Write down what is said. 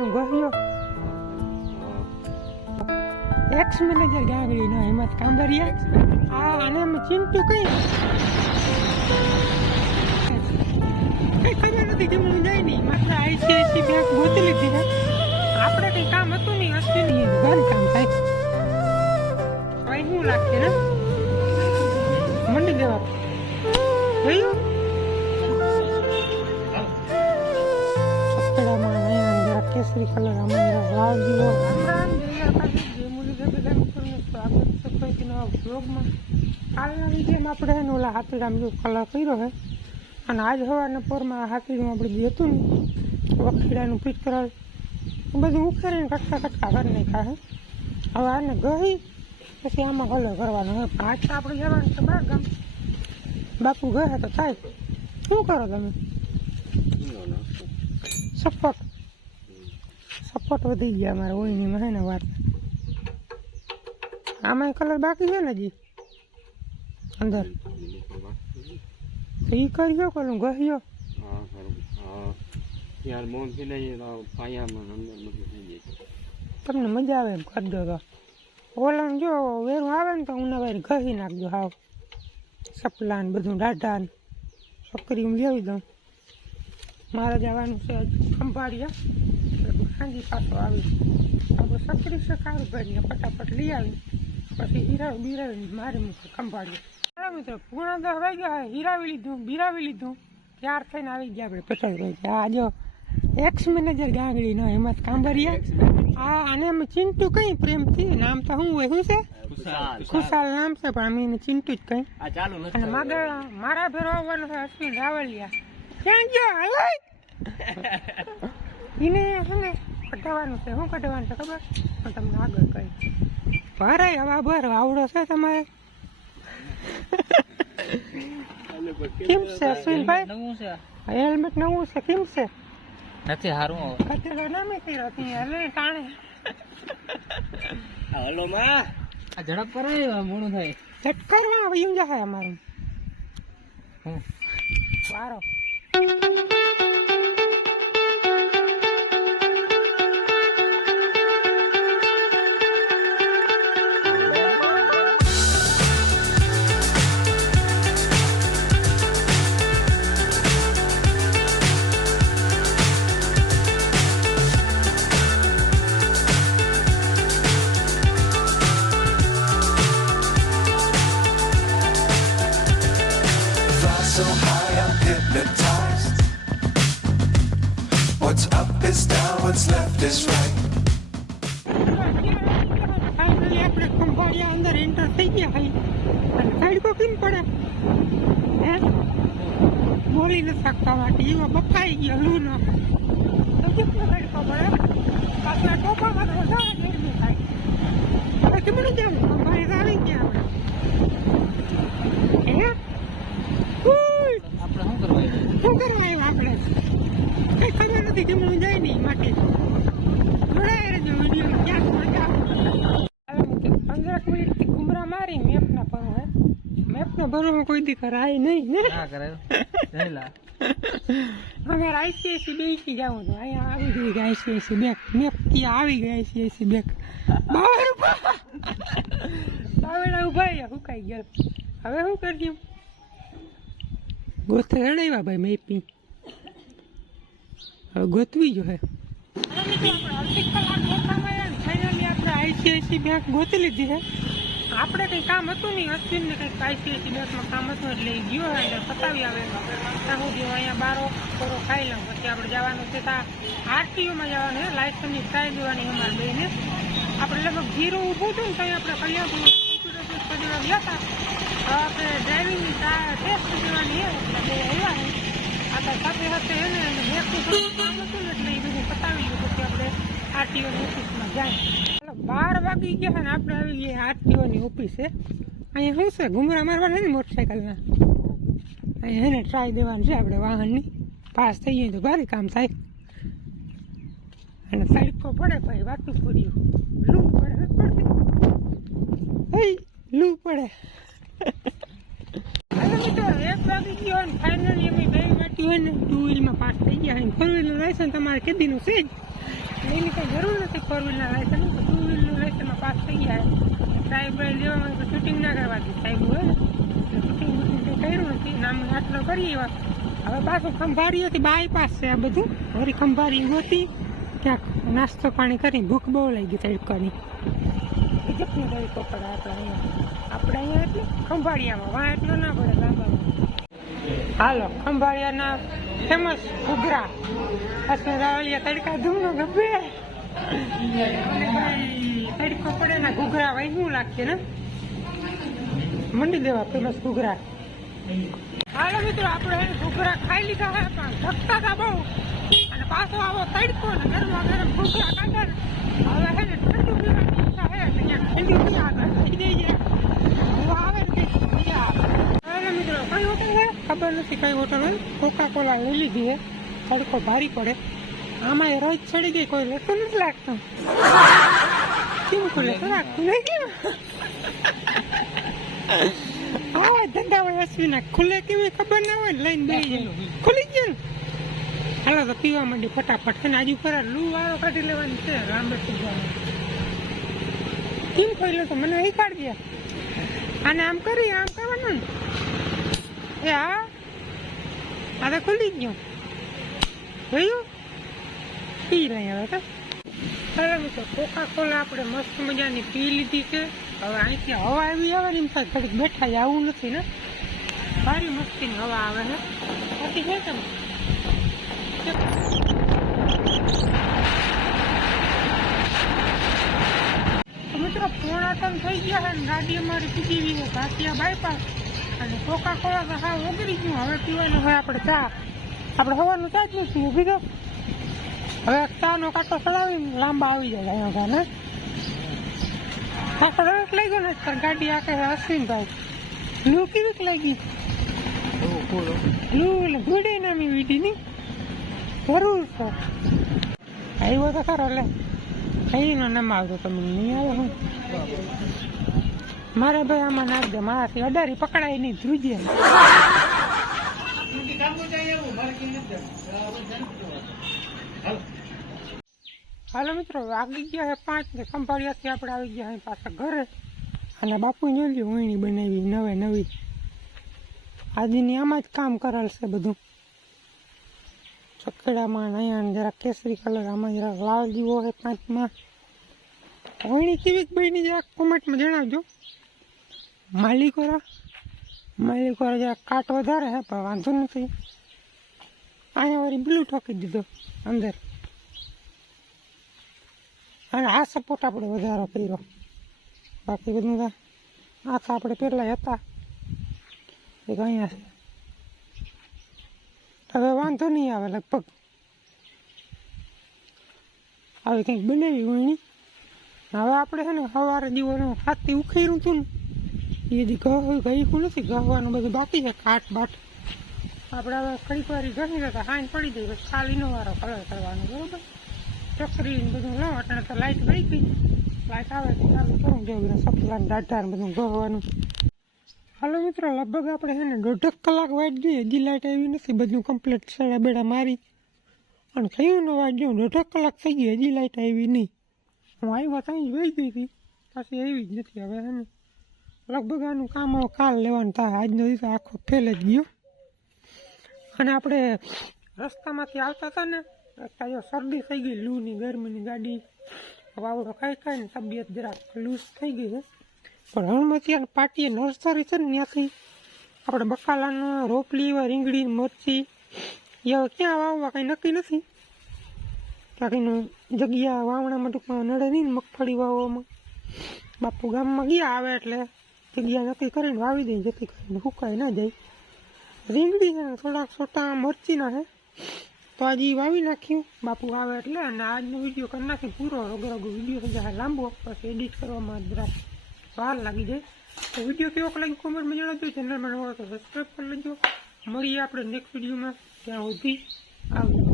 કોલું ગયો x manager ગાગડી નો હિંમત કાંબરિયા. આ આને અમે ચિંટુ કઈ કઈ ખબર નથી કે હું જાય નહીં. માત્ર આઈસીઆઈસી બેંક ગોતી લીધી છે. આપણે કઈ કામ હતું નહીં અશ્વિની ઘર કામ થાય. ભાઈ શું લાગશે ને મંડી દેવા. જોયું? બ્લોગમાં કાલના વિડીયોમાં આપણે એનો ઓલા હાથીરામ જેવો કલર કર્યો છે. અને આજ સવારના પોરમાં હાથીનું આપણે જે હતું ને વખીડાનું એ બધું ઉખેરીને કટકા કટકા કરી નાખ્યા છે. હવે આને ગઈ પછી આમાં કલર કરવાનો. હવે પાછા આપણે જવાનું છે બહાર ગામ. બાપુ ગયા તો થાય. શું કરો તમે? સપોર્ટ. સપોર્ટ વધી ગયા અમારે ઓઈની મહેને હે ને વાત. આમાં કલર બાકી છે ને હજી? અંદર. તો એ કર્યો કોલું બધું તમને મજા આવે એમ કરજો તો ઓલા જો વેરું આવે ને તો ઉનાવારી ઘસી નાખજો હાવ. સપલા ને બધું ડાઢા ને. છોકરી હું લેવી દઉં મારે જવાનું છે ખંભાળિયા. સાંજી પાછો આવી આપણે સકરી છે કારું ભરીને ફટાફટ લઈ આવી પછી હીરા બીરાવી મારે મૂકે ચાલો મિત્રો પૂર્ણ દસ વાગ્યા હીરાવી લીધું બીરાવી લીધું. ત્યાર થઈને આવી ગયા આપણે પચાસ રહી આ જો એક્સ મેનેજર ગાંગડી નો હિંમત કાંબરિયા આ અને અમે ચિંટુ કઈ પ્રેમથી નામ તો શું હોય શું છે? ખુશાલ. નામ છે પણ અમે એને ચિંટુ જ કઈ અને માગળ મારા ભેરો આવવાનો છે અશ્વિન રાવલિયા. ક્યાં ગયો? હલાય એને છે ને કઢાવવાનું છે. શું કઢાવવાનું છે ખબર? હું તમને આગળ કહી ભરાય હવા ભર આવડો છે તમારે. કેમ છે છે. હેલ્મેટ નવું છે. કેમ છે? નથી હારું કચેલો નામે કર્યો ત્યાં હલે ટાણે. હલો માં. આ ઝડપ કરાય મોડું થાય. ચક્કરમાં આવી જાય અમારું. હું વારો. આપણે અંદર એન્ટર થઈ ગયા ભાઈ અને સાઈડ પર કેમ પડે? હે? બોલી નથી શકતા માટે એમાં બફાઈ ગયો લૂનો. તો કેટલો સાઈડ પર પડે? પાછા ટોપામાં વધારે ગરમી થાય. કેમ જાવ ખંભાળિયા આવી ગયા આપણે હે ઉઈ! આપણે શું કરવા શું કરવા આવ્યા આપણે કઈ ખબર નથી કે હું જાય નહીં માટે જોડાય રહેજો વીડિયો ક્યાં મજા પંદરક મિનિટથી ઘુમરા મારી મેપના પર હે ભરો કોઈ દી કરાય નહીં. ને ના કરે જયલા અગર આઈસીઆઈસી બેંકથી જવું તો અહીંયા આવી ગઈ આઈસીઆઈસી બેંક. મેપ ત્યાં આવી ગઈ આઈસીઆઈસી બેંક. બાવડા ઊભા રહ્યા હુકાઈ ગયા. હવે શું કરજો? ગોથે રડાવ્યા ભાઈ મેપી હવે ગોતવી જો હે આઈસીઆઈસી બેંક ગોતી લીધી છે. આપણે કંઈ કામ હતું નહીં. અશ્વિનને કંઈક આઈસીઆઈસી બસમાં કામ હતું એટલે એ ગયો એટલે પતાવી આવે ત્યાં સુધી અહીંયા બારો થોડો ખાઈ લઉં. પછી આપણે જવાનું છે ત્યાં આરટીઓમાં જવાનું છે લાયસન્સની ટ્રાય દેવાની અમારે બેને. આપણે લગભગ જીરો ઊભું હતું ને ત્યાં આપણે કલ્યાણપુર કોમ્પ્યુટર ટેસ્ટ ગયા હતા આપણે ડ્રાઇવિંગની ટેસ્ટ દેવાની એટલે બે આવ્યા છે આપણા સાથે સાથે એને થોડું કામ હતું ને એટલે એ બધું પતાવી ગયું પછી આપણે આરટીઓની ઓફિસમાં જાય. બાર વાગી ગયા આપણે આવી ગયા આરટીઓની ઓફિસે અહીંયા શું છે? ઘુમરા મારવાના ને મોટરસાઇકલના અહીંયા એને ટ્રાય દેવાનું છે આપણે વાહનની. પાસ થઈ જાય તો ભારે કામ થાય. અને તડકો પડે વાતું પડ્યું લૂ પડે પડતી લૂ પડે. એક વાગી ગયો ને ફાઇનલી અમે હોય ને ટુ પાસ થઈ ગયા અને ફોર વ્હીલર લાયસન્સ તમારે કેદીનું છે જ. એની કંઈ જરૂર નથી ફોર વ્હીલના લાયસન્સ ટુ વ્હીલનું લાયસન્સમાં પાસ થઈ ગયા સાહેબ હોય તો શૂટિંગ ના કરવા દે. સાહેબ, હોય. શૂટિંગ બુટિંગ કંઈ કર્યું નથી. નામ આટલો કરી એવા. હવે પાછું ખંભારી હતી બાયપાસ છે આ બધું. વળી ખંભારી ગોતી ક્યાંક નાસ્તો પાણી કરી ભૂખ બહુ લાગી તડકાની. કેટલું તડકો પડે આપણે અહીંયા. આપણે અહીંયા એટલે ખંભાળિયામાં. વાં એટલો ના પડે લાંબામાં હાલો, ખંભાળિયાના ફેમસ ઘૂઘરા પછી રાવલિયા તડકા ધૂમનો ભાઈ તડકો પડે ને ઘૂઘરા શું લાગશે ને મંડી દેવા ફેમસ ઘૂઘરા હાલો મિત્રો આપણે ઘૂઘરા ખાઈ લીધા હે પણ ધકતા હતા બહુ અને પાછો આવો તડકો ને ગરમા ગરમ ઘૂઘરા ખાધા ને હવે હે ને ઠંડુ પીવાની ઈચ્છા હે એટલે અહીંયા ઠંડી પી આગળ થઈ જઈએ હું આવે ને કંઈક મજા આવે હાલો મિત્રો કઈ હોટલ છે ખબર નથી, કઈ હોટલ હોય કોકા કોલા લઈ લીધી હે તડકો ભારી પડે. આમાં રોજ ચડી ગઈ કોઈ લેતું નથી લાગતું. કેમ ખુલે ખરા ખુલે કેમ આવા ધંધા અશ્વિના ખુલે કેવી ખબર ના હોય લઈને બેસી જાય. ખુલી જાય તો પીવા માંડી ફટાફટ. અને આજુ ખરા લૂ વાળો કાઢી લેવાની છે લાંબે જવાનું કેમ ખોલ્યો તો મને શીખાડી દે આને આમ કરી, આમ કરવાનું એ હા? આ તો ખુલી ગયો પી લઈ હવે તો ચાલો મિત્રો કોકા કોલા આપણે મસ્ત મજાની પી લીધી છે હવે અહીંથી હવા આવી આવે ને એમ થાય ઘડીક બેઠા આવું નથી ને સારી મસ્તીની હવા આવે છે બાકી છે તમે મિત્રો પોણા થઈ ગયા છે ને ગાડી અમારી પીજી વીવો ઘાટિયા બાયપાસ અને કોકા કોલા તો હા ઓગળી ગયું. હવે પીવાનું હોય આપણે ચા. આપણે હવાનું ચા જ નથી, ઊભી તો હવે ચાનો કાંટો ચડાવી લાંબા આવી જાય અહીંયા ગાને આખો રસ લઈ ગયો ને ગાડી આ આખે અશ્વિનભાઈ. લૂ કેવીક લાગી? લૂ એટલે ઘોડી નામી વીટી, ની? જરૂર છે. આવ્યો તો ખરો એટલે અહીંનો નામ આવતો તમે નહીં આવે હું. મારે ભાઈ આમાં નાખ દે, મારાથી અડારી પકડાય નહીં, ધ્રુજે. હાલો મિત્રો વાગી ગયા છે પાંચ ને ખંભાળિયાથી આપણે આવી ગયા અહીં પાછા ઘરે. અને બાપુ જોઈ વીણી બનાવી, નવે નવી. આજની આમાં જ કામ કરેલ છે બધું. ચકડામાં અહીંયા જરા કેસરી કલર આમાં જરા લાલ જેવો છે પાંચમાં. વીણી કેવી બની જરાક કોમેન્ટમાં જણાવજો. માલિકોરા? માલિકોરા જરા કાટ વધારે હે પણ વાંધો નથી. અહીંયા વળી બ્લુ ઠોકી દીધો અંદર. અને આ સપોર્ટ આપણે વધારો કર્યો. બાકી બધું આ તો આપણે પહેલાં હતા. એ અહીંયા છે. હવે વાંધો નહીં આવે લગભગ. આવી કંઈક બનાવી નહીં હવે આપણે છે ને સવારે દીવાનું હાથથી ઉખેર્યું હતું ને. એ ઘઉં ગયું નથી ગહવાનું બધું બાકી છે કાટ બાટ. આપણે હવે ઘડીક વારી હતા હાંજ પડી ગઈ, પછી ખાલીનો વારો કલર કરવાનો, બરોબર? ચકરી બધું લો એટલે તો લાઈટ ગઈ ગઈ. લાઈટ આવે તો ચાલુ કરું જેવું સપલા ને દાઢા બધું ગવાનું હાલો મિત્રો, લગભગ આપણે છે ને દોઢક કલાક વાટ જોઈએ, હજી લાઈટ આવી નથી, બધું કમ્પ્લીટ સડા બેડા મારી. અને થયું ને જોઉં, દોઢક કલાક થઈ ગઈ, હજી લાઈટ આવી નહીં. હું આવ્યા ત્યાં વહી ગઈ હતી, પાછી આવી જ નથી, હવે છે ને. લગભગ આનું કામ કાલ લેવાનું થાય. આજનો દિવસ આખો ફેલ જ ગયો. અને આપણે રસ્તામાંથી આવતા હતા ને, રસ્તા જો શરદી થઈ ગઈ, લૂની ગરમીની ગાડી, વાવડો ખાઈ ખાઈને તબિયત જરાક લૂઝ થઈ ગઈ છે. પણ હણમતિયા પાટીએ નર્સરી છે ને ત્યાંથી આપણે બકાલાનો, રોપલી એવા રીંગણી, મરચી, એ ક્યાં વાવવા કંઈ નક્કી નથી. બાકીનું જગ્યા વાવણામાં ટૂંકમાં નડે નહીં ને મગફળી વાવવામાં. બાપુ ગામમાં ગયા આવે એટલે જગ્યા નક્કી કરીને વાવી દઈએ જેથી કરીને સુકાઈ ના જાય. રીંગડી છે ને થોડાક છોટા મરચીના છે. તો આજે વાવી નાખ્યું. બાપુ આવે એટલે અને આજનો વીડિયો કરી નાખી પૂરો. રગો રગો વીડિયો જાય લાંબો, પછી એડિટ કરવામાં જરા વાર લાગી જાય. તો વીડિયો કેવો લાગ્યો કોમેન્ટમાં જણાવજો. ચેનલમાં નવો તો સબસ્ક્રાઈબ કરી લેજો. મળીએ આપણે નેક્સ્ટ વિડીયોમાં. ત્યાં સુધી આવજો.